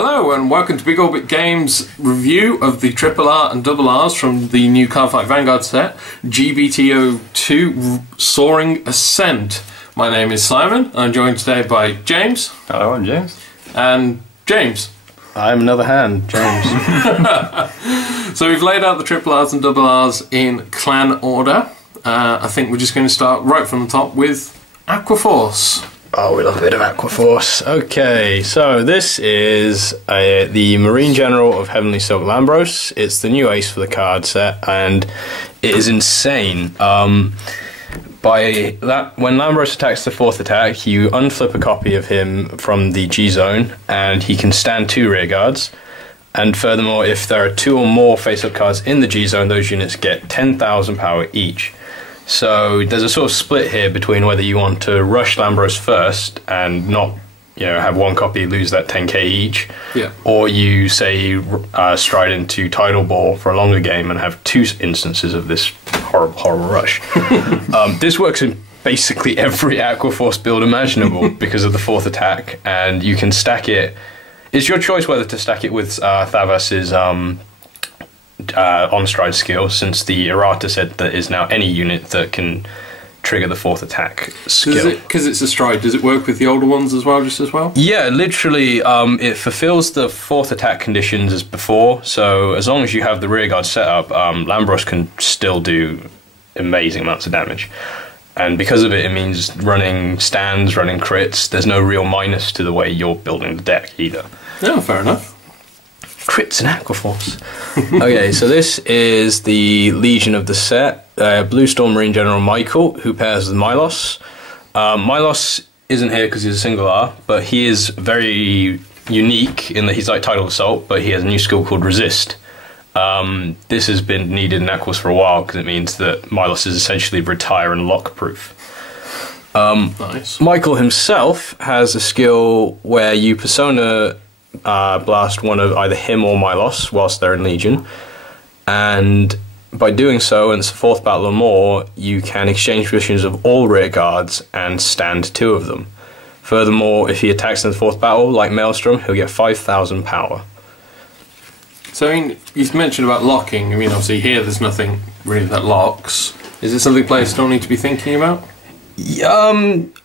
Hello and welcome to Big Orbit Games review of the RRR and RRRs from the new Cardfight Vanguard set, G-BT02 Soaring Ascent. My name is Simon. I'm joined today by James. Hello, I'm James. And James. I'm another hand, James. So we've laid out the RRRs and RRRs in clan order. I think we're just going to start right from the top with Aqua Force. Oh, we love a bit of Aqua Force. Okay, so this is the Marine General of Heavenly Silk Lambros. It's the new ace for the card set, and it is insane. When Lambros attacks the 4th attack, you unflip a copy of him from the G zone, and he can stand 2 rear guards. And furthermore, if there are 2 or more face-up cards in the G zone, those units get 10,000 power each. So there's a sort of split here between whether you want to rush Lambros first and not, have 1 copy lose that 10k each, or you say stride into Tidal Ball for a longer game and have 2 instances of this horrible rush. This works in basically every Aqua Force build imaginable because of the 4th attack, and you can stack it. It's your choice whether to stack it with Thavas's on-stride skill, since the errata said that is now any unit that can trigger the 4th attack skill. Because it's a stride, does it work with the older ones as well, just as well? Yeah, literally, it fulfills the 4th attack conditions as before, so as long as you have the rear guard set up, Lambros can still do amazing amounts of damage. And because of it, it means running stands, running crits, there's no real minus to the way you're building the deck either. Yeah, fair enough. Crits and Aqua Force. Okay, so this is the Legion of the set. Blue Storm Marine General Michael, who pairs with Milos. Milos isn't here because he's a single R, but he is very unique in that he's like Tidal Assault, but he has a new skill called Resist. This has been needed in Aquas for a while because it means that Milos is essentially retire and lock proof. Nice. Michael himself has a skill where you persona blast one of either him or Milos whilst they're in Legion, and by doing so, and it's the 4th battle or more, you can exchange positions of all rear guards and stand 2 of them. Furthermore, if he attacks in the 4th battle, like Maelstrom, he'll get 5,000 power. So, you mentioned about locking. Obviously here there's nothing really that locks. Is it something players still need to be thinking about?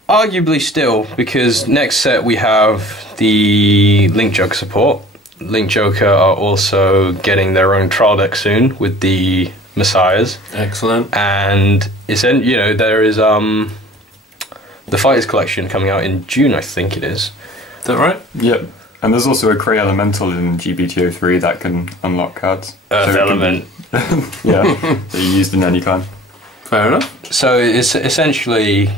Arguably still, because next set we have the Link Joker support. Link Joker are also getting their own trial deck soon with the Messiahs. Excellent. And there is the Fighters Collection coming out in June, I think it is. Is that right? Yep. And there's also a Grey Elemental in G-BT03 that can unlock cards. Earth Element. Yeah, so you used in any kind. Fair enough. So it's essentially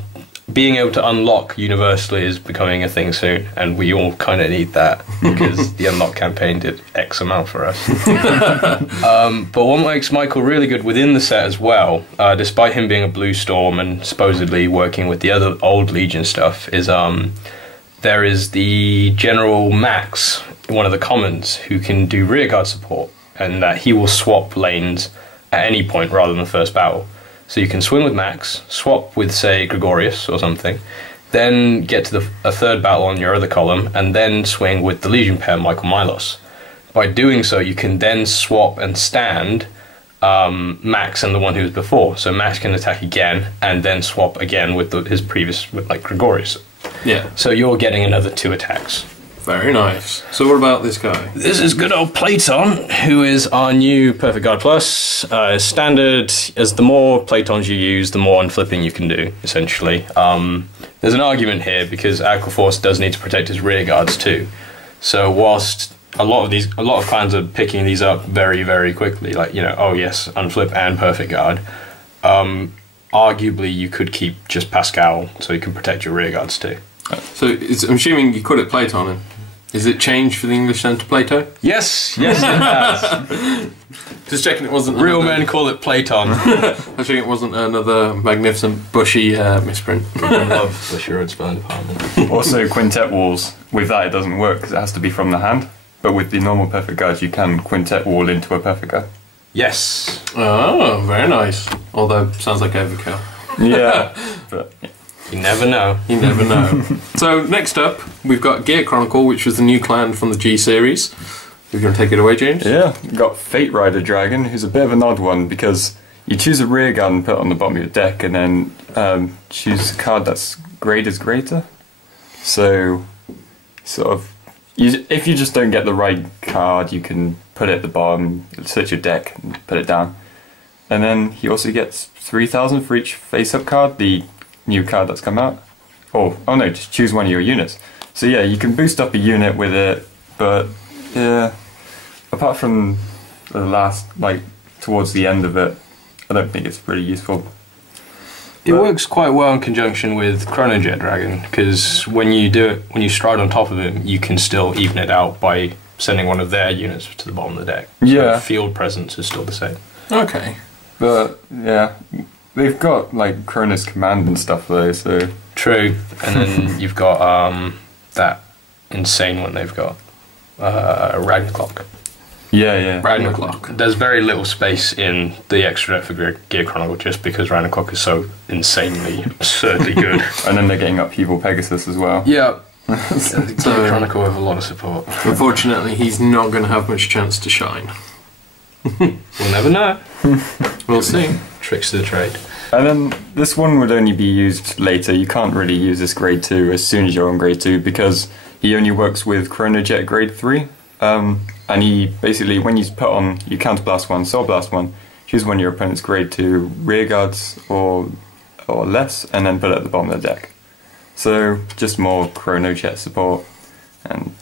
being able to unlock universally is becoming a thing soon, and we all kind of need that because the unlock campaign did X amount for us. But what makes Michael really good within the set as well, despite him being a Blue Storm and supposedly working with the other old Legion stuff, is there is the General Max, one of the commons, who can do rearguard support, and that he will swap lanes at any point rather than the first battle. So you can swing with Max, swap with, say, Gregorius or something, then get to a 3rd battle on your other column, and then swing with the Legion pair, Michael Milos. By doing so, you can then swap and stand Max and the one who was before. So Max can attack again, and then swap again with his previous, with like Gregorius. Yeah. So you're getting another 2 attacks. Very nice. So what about this guy? This is good old Platon, who is our new Perfect Guard Plus. Standard, as the more Platons you use, the more unflipping you can do, essentially. There's an argument here because Aqua Force does need to protect his rear guards too. So whilst a lot of clans are picking these up very, very quickly, like, oh yes, unflip and Perfect Guard, arguably you could keep just Pascal so you can protect your rear guards too. So I'm assuming you call it Platon, and is it changed for the English then to Plato? Yes, it has. Just checking it wasn't... Real men call it Platon. I think it wasn't another magnificent bushy misprint. I love Bushy Road Spelling Department. Also, quintet walls. With that, it doesn't work because it has to be from the hand. But with the normal Perfect Guards, you can quintet wall into a Perfect Guard. Yes. Oh, very nice. Although, sounds like overkill. Yeah. But, yeah. You never know. You never know. So next up, we've got Gear Chronicle, which was the new clan from the G series. You're going to take it away, James? Yeah, we've got Fate Rider Dragon, who's a bit of an odd one because you choose a rear guard and put it on the bottom of your deck, and then choose a card that's grade is greater. So, sort of, if you just don't get the right card, you can put it at the bottom, search your deck, and put it down. And then he also gets 3,000 for each face-up card, the new card that's come out. Oh no, just choose one of your units. So yeah, you can boost up a unit with it, but yeah, apart from the last, like, towards the end of it, I don't think it's really useful. It works quite well in conjunction with Chronojet Dragon, because when you stride on top of him, you can still even it out by sending one of their units to the bottom of the deck. Yeah. So field presence is still the same. Okay. But yeah, they've got like Cronus Command and stuff though, so... True, and then you've got that insane one they've got, Ragnarok. Yeah. Ragnarok. There's very little space in the extra deck for Gear Chronicle just because Ragnarok is so insanely, absurdly good. And then they're getting Upheaval Pegasus as well. Yeah. Gear Chronicle have a lot of support. Unfortunately, he's not going to have much chance to shine. We'll never know. We'll see. Tricks of the trade. And then this one would only be used later. You can't really use this grade 2 as soon as you're on grade 2 because he only works with Chronojet grade 3. And he basically, when you put on, you counterblast 1, soul blast 1, choose one of your opponent's grade 2 rear guards or less, and then put it at the bottom of the deck. So just more Chronojet support and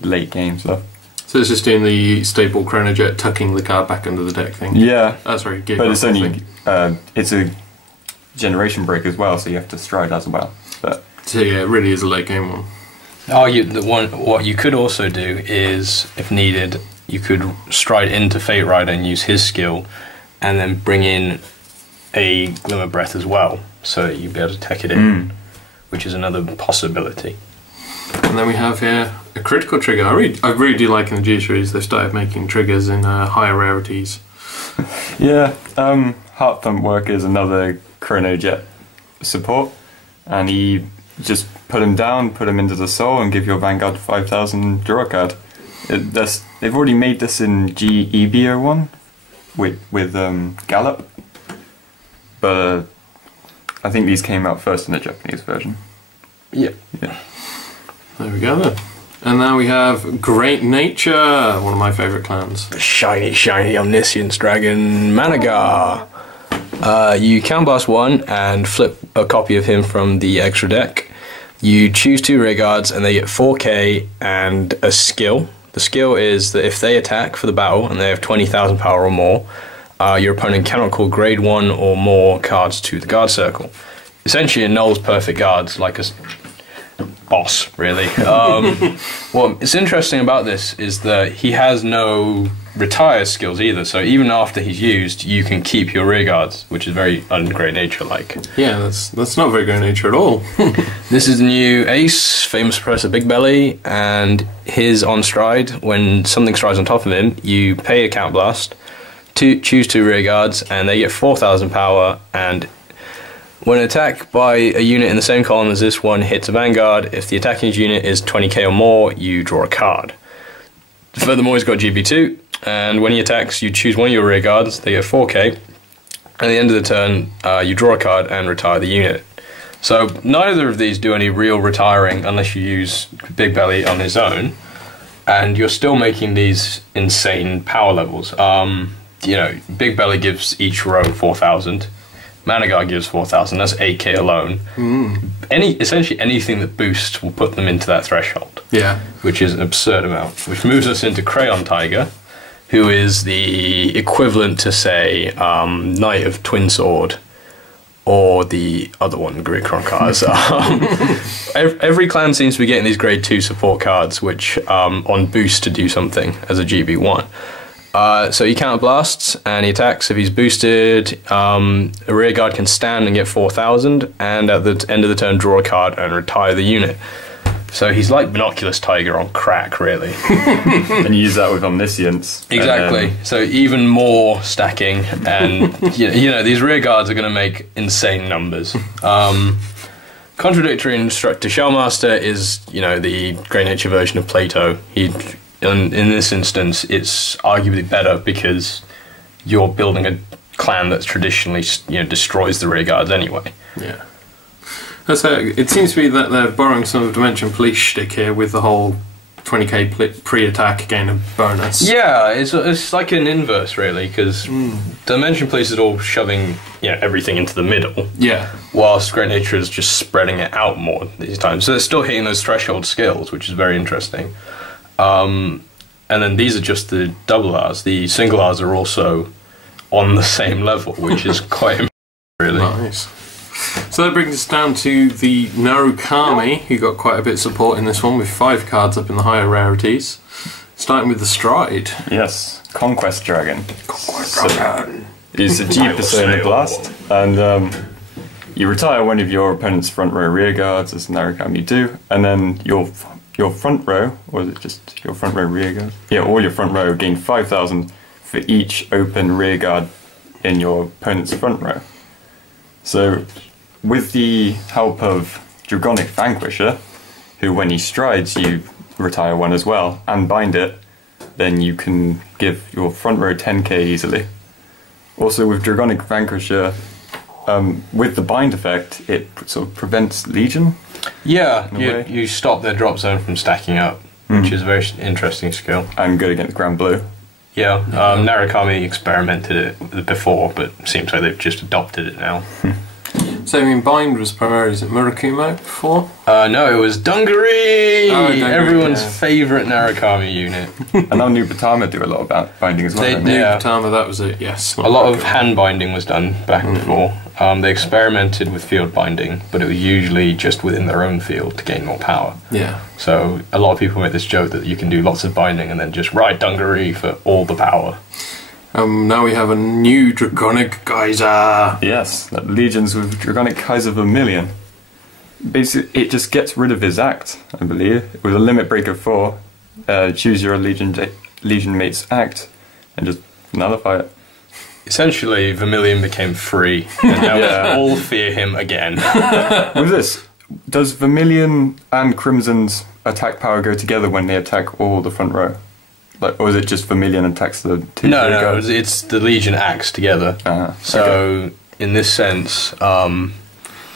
late game stuff. So it's just doing the staple Chronojet tucking the card back under the deck thing. Yeah. Sorry, Gear but it's Chronicle only thing. it's a generation break as well, so you have to stride as well. But so yeah, it really is a late game one. What you could also do is, if needed, you could stride into Fate Rider and use his skill, and then bring in a Glimmer Breath as well, so that you'd be able to tech it in, which is another possibility. And then we have here a critical trigger. I really do like in the G series they've started making triggers in higher rarities. yeah, Heart Thump Work is another Chronojet support, and he just put him down, put him into the soul, and give your Vanguard 5,000 draw a card. They've already made this in G-BT01 with Gallop, but I think these came out first in the Japanese version. Yeah. There we go then. And now we have Great Nature, one of my favourite clans. The shiny Omniscience Dragon Managar. You counterblast 1 and flip a copy of him from the extra deck. You choose 2 rear guards and they get 4k and a skill. The skill is that if they attack for the battle and they have 20,000 power or more, your opponent cannot call grade 1 or more cards to the guard circle. Essentially, it nulls perfect guards like a boss, really. What's interesting about this is that he has no retire skills either, so even after he's used, you can keep your rear guards, which is very un-Great Nature-like. Yeah, that's not very Great Nature at all. This is the new ace, famous suppressor Big Belly, and his on stride, when something strides on top of him, you pay a counterblast, choose 2 rear guards, and they get 4,000 power, and when an attack by a unit in the same column as this one hits a Vanguard, if the attacking unit is 20k or more, you draw a card. Furthermore, he's got G-BT02, and when he attacks, you choose one of your rear guards, they get 4k. At the end of the turn, you draw a card and retire the unit. So neither of these do any real retiring unless you use Big Belly on his own, and you're still making these insane power levels. You know, Big Belly gives each row 4,000. Managar gives 4,000. That's 8k alone. Essentially anything that boosts will put them into that threshold. Yeah. Which is an absurd amount. Which moves us into Crayon Tiger, who is the equivalent to, say, Knight of Twin Sword, or the other one, Great Cron cards. Every clan seems to be getting these grade 2 support cards, which on boost to do something as a GB1. So he counterblasts and he attacks. If he's boosted, a rear guard can stand and get 4,000, and at the end of the turn draw a card and retire the unit. So he's like Binoculus Tiger on crack, really. And you use that with Omniscience. Exactly. So even more stacking, and you know these rear guards are going to make insane numbers. contradictory to Shellmaster is, the Great Nature version of Plato. In this instance, it's arguably better because you're building a clan that's traditionally, destroys the rearguards anyway. Yeah. It seems to be that they're borrowing some of Dimension Police shtick here with the whole 20k pre-attack gain a bonus. Yeah, it's like an inverse really, because Dimension Police is all shoving everything into the middle. Yeah. Whilst Great Nature is just spreading it out more these times. So they're still hitting those threshold skills, which is very interesting. And then these are just the double R's. The single R's are also on the same level, which is quite impressive, really. Nice. So that brings us down to the Narukami, who got quite a bit of support in this one with 5 cards up in the higher rarities. Starting with the Stride. Yes, Conquest Dragon. He's a G Persona Blast, and you retire one of your opponent's front row rear guards, as Narukami do, and then your front row, or is it just your front row rear guard? Yeah, all your front row gain 5,000 for each open rear guard in your opponent's front row. So, with the help of Dragonic Vanquisher, who when he strides you retire one as well, and bind it, then you can give your front row 10k easily. Also with Dragonic Vanquisher, with the bind effect, it sort of prevents Legion. Yeah, you stop their drop zone from stacking up, which is a very interesting skill. And good against Grand Blue. Yeah, Narukami experimented it before, but seems like they've just adopted it now. So, Bind was primarily, is it Murakumo before? No, it was Dungaree! Dungaree, everyone's favourite Narukami unit. And now New Batama do a lot of binding as well. New Batama, that was it, yes. A lot of hand binding was done back before. They experimented with field binding, but it was usually just within their own field to gain more power. Yeah. So a lot of people make this joke that you can do lots of binding and then just ride Dungaree for all the power. Now we have a new Dragonic Geyser. Yes, Legions with Dragonic Geyser Vermilion. Basically, it just gets rid of his act, I believe. With a limit break of 4, choose your Legion mate's act and just nullify it. Essentially, Vermilion became free, and now we all fear him again. With this, does Vermilion and Crimson's attack power go together when they attack all the front row? Or is it just Vermilion attacks the two? No, it's the Legion acts together. So, in this sense, so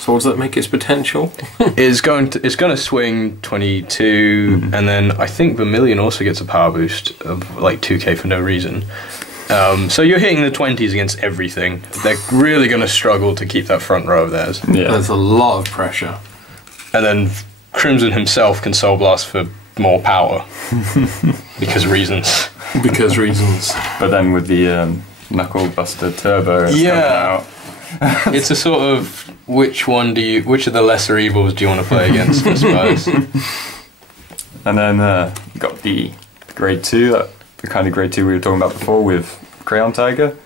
what does that make its potential? it's going to swing 22, and then I think Vermilion also gets a power boost of like 2k for no reason. So you're hitting the 20s against everything. They're really going to struggle to keep that front row of theirs. Yeah. There's a lot of pressure. And then Crimson himself can Soul Blast for more power. Because reasons. Because reasons. But then with the Knuckle Buster Turbo coming out. It's a sort of which of the lesser evils do you want to play against, I suppose. And then you got the grade 2, the kind of grade 2 we were talking about before with Crayon Tiger.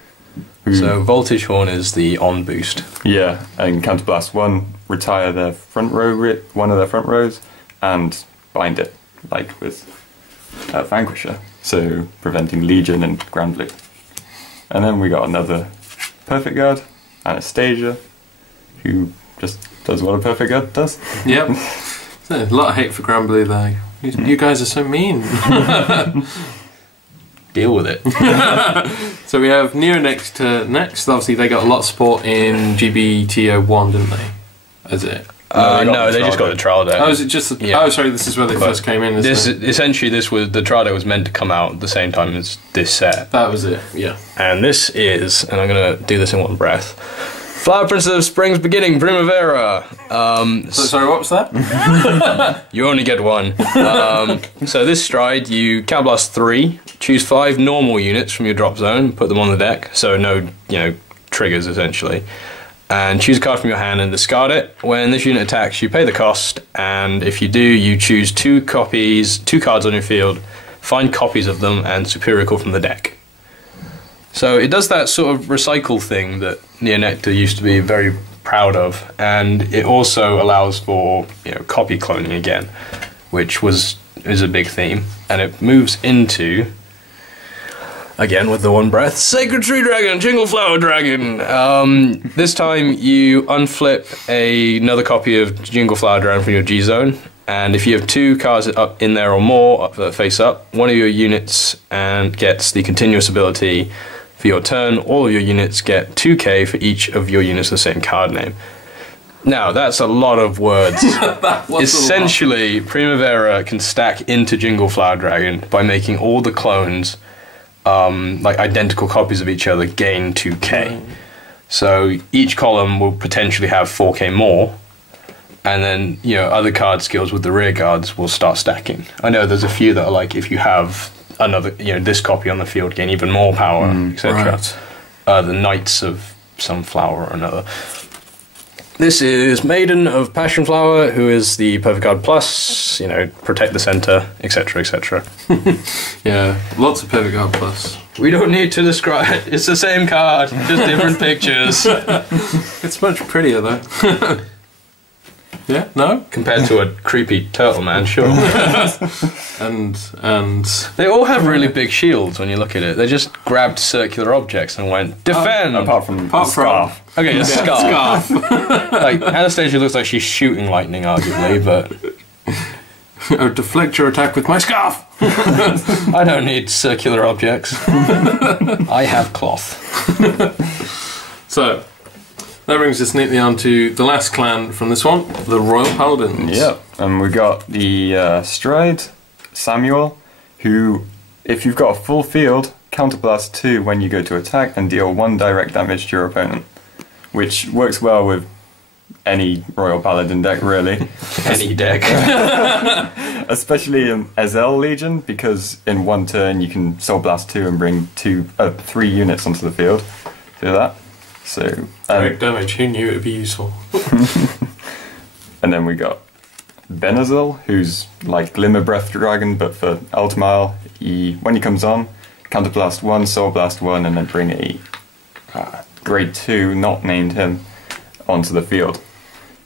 So Voltage Horn is the on boost. Yeah, and Counterblast 1, retire their front row, one of their front rows, and bind it, like with Vanquisher, so preventing Legion and Grand Blue. And then we got another Perfect Guard, Anastasia, who just does what a Perfect Guard does. Yep. So, a lot of hate for Grand Blue though. You guys are so mean. Deal with it. So we have Neo next. Obviously, they got a lot of support in G-BT01, didn't they? Is it? No, they just got the trial deck. Oh, is it just? Oh, sorry. This is where they first came in. Essentially, the trial deck was meant to come out at the same time as this set. That was it. Yeah. And this is, and I'm gonna do this in one breath. Flower Princess of Spring's Beginning, Primavera. Sorry, what was that? You only get one. So this stride, you Counterblast 3, choose 5 normal units from your drop zone, put them on the deck, so no, triggers essentially. And choose a card from your hand and discard it. When this unit attacks, you pay the cost, and if you do, you choose 2 cards on your field, find copies of them, and superior call from the deck. So it does that sort of recycle thing that Nectar used to be very proud of, and it also allows for copy cloning again, which is a big theme, and it moves into Again with the one breath. Sacred Tree Dragon, Jingle Flower Dragon. This time you unflip another copy of Jingle Flower Dragon from your G zone, and if you have 2 cards up in there or more face up, one of your units and gets the continuous ability for your turn. All of your units get 2k for each of your units with the same card name. Now, that's a lot of words. Essentially, Primavera can stack into Jingle Flower Dragon by making all the clones like identical copies of each other gain 2k. So each column will potentially have 4k more, and then, you know, other card skills with the rear guards will start stacking. I know there's a few that are like, if you have another, you know, this copy on the field, gain even more power, etc. Right. The Knights of some flower or another. This is Maiden of Passion Flower, who is the perfect card plus, you know, protect the center, etc., etc. Yeah, lots of perfect card plus. We don't need to describe it. It's the same card, just different pictures. It's much prettier though. Yeah, no? Compared to a creepy turtle man, sure. And they all have really big shields when you look at it. They just grabbed circular objects and went, defend! Apart from the scarf. Okay, a scarf. scarf. Like, Anastasia looks like she's shooting lightning, arguably, but... Deflect your attack with my scarf! I don't need circular objects. I have cloth. So, that brings us neatly on to the last clan from this one, the Royal Paladins. Yep, and we got the Stride, Samuel, who, if you've got a full field, counterblast 2 when you go to attack and deal 1 direct damage to your opponent, which works well with any Royal Paladin deck, really. Any deck. Especially in Ezel Legion, because in 1 turn you can Soul Blast 2 and bring 3 units onto the field. Do that. So direct damage, who knew it would be useful? And then we got Benazil, who's like Glimmer Breath Dragon, but for Ultimile. When he comes on, Counterblast 1, Soul Blast 1, and then bring a Grade 2, not named him, onto the field.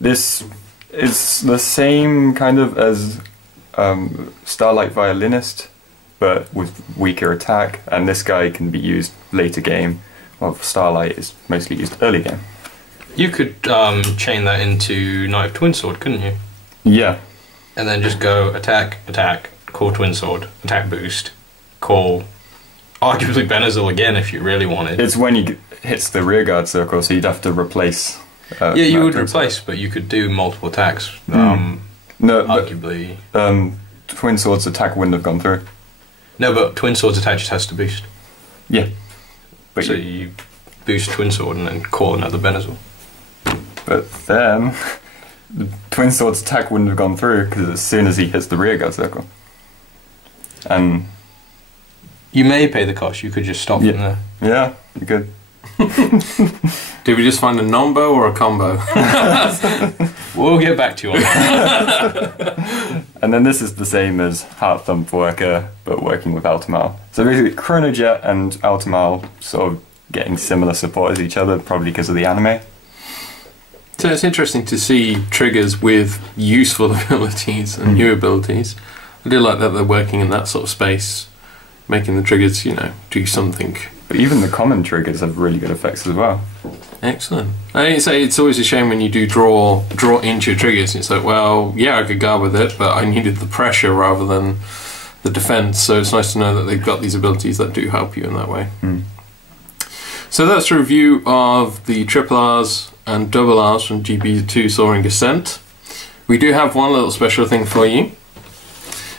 This is the same kind of as Starlight Violinist, but with weaker attack, and this guy can be used later game. Well, Starlight is mostly used early game. You could chain that into Knight of Twin Sword, couldn't you? Yeah. And then just go attack, attack, call Twin Sword, attack boost, call arguably Benazil again if you really wanted. It's when he hits the rearguard circle, so you'd have to replace... yeah, you would replace, but you could do multiple attacks. No, arguably... Twin Sword's attack wouldn't have gone through. No, but Twin Sword's attack just has to boost. Yeah. But so you boost Twin Sword and then call another Benazil. But then, the Twin Sword's attack wouldn't have gone through, because as soon as he hits the rearguard circle. And... You may pay the cost, you could just stop from there. Yeah, you could. Did we just find a nombo or a combo? We'll get back to you on that. And then this is the same as Heart Thump Worker, but working with Altamile. So basically, Chronojet and Altamile sort of getting similar support as each other, probably because of the anime. So it's interesting to see triggers with useful abilities and new abilities. I do like that they're working in that sort of space, making the triggers, you know, do something. But even the common triggers have really good effects as well. Excellent. I say it's always a shame when you do draw into your triggers. It's like, well, yeah, I could guard with it, but I needed the pressure rather than the defense. So it's nice to know that they've got these abilities that do help you in that way. So that's a review of the triple R's and double R's from G-BT02 Soaring Ascent. We do have one little special thing for you,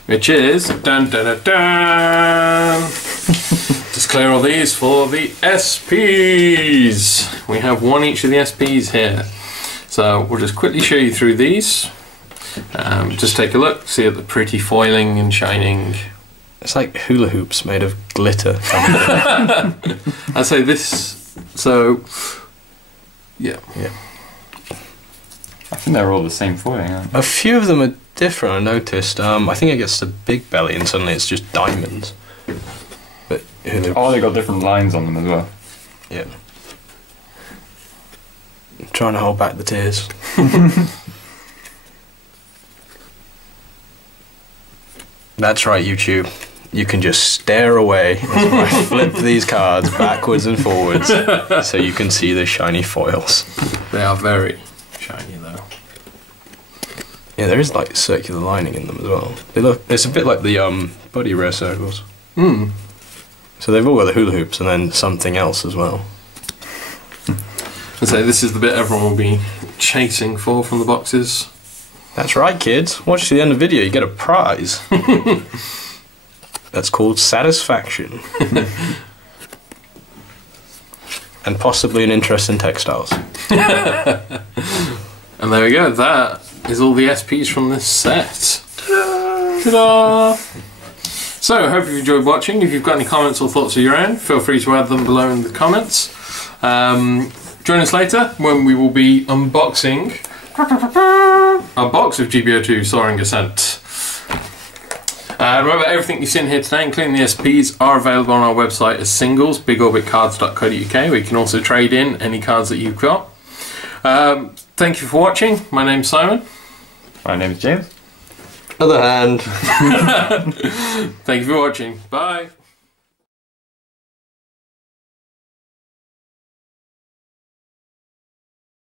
which is dun dun dun dun. Just clear all these for the SPs. We have one each of the SPs here. So we'll just quickly show you through these. Just take a look, see at the pretty foiling and shining. It's like hula hoops made of glitter. I say this, so yeah. I think they're all the same foiling, aren't they? A few of them are different, I noticed. I think it gets the big belly and suddenly it's just diamonds. But oh, they got different lines on them as well. Yeah. I'm trying to hold back the tears. That's right, YouTube. you can just stare away as I flip these cards backwards and forwards so you can see the shiny foils. They are very shiny though. Yeah, there is like circular lining in them as well. They look, it's a bit like the Buddy Rare circles. Hmm. So they've all got the hula hoops and then something else as well. So this is the bit everyone will be chasing for from the boxes. That's right, kids. Watch to the end of the video, you get a prize. That's called satisfaction. And possibly an interest in textiles. And there we go, that is all the SPs from this set. Ta-da! So, I hope you've enjoyed watching. If you've got any comments or thoughts of your own, feel free to add them below in the comments. Join us later when we will be unboxing a box of G-BT02 Soaring Ascent. Remember, everything you've seen here today, including the SPs, are available on our website as singles, bigorbitcards.co.uk, where you can also trade in any cards that you've got. Thank you for watching. My name's Simon. My name is James. Other hand. Thank you for watching. Bye.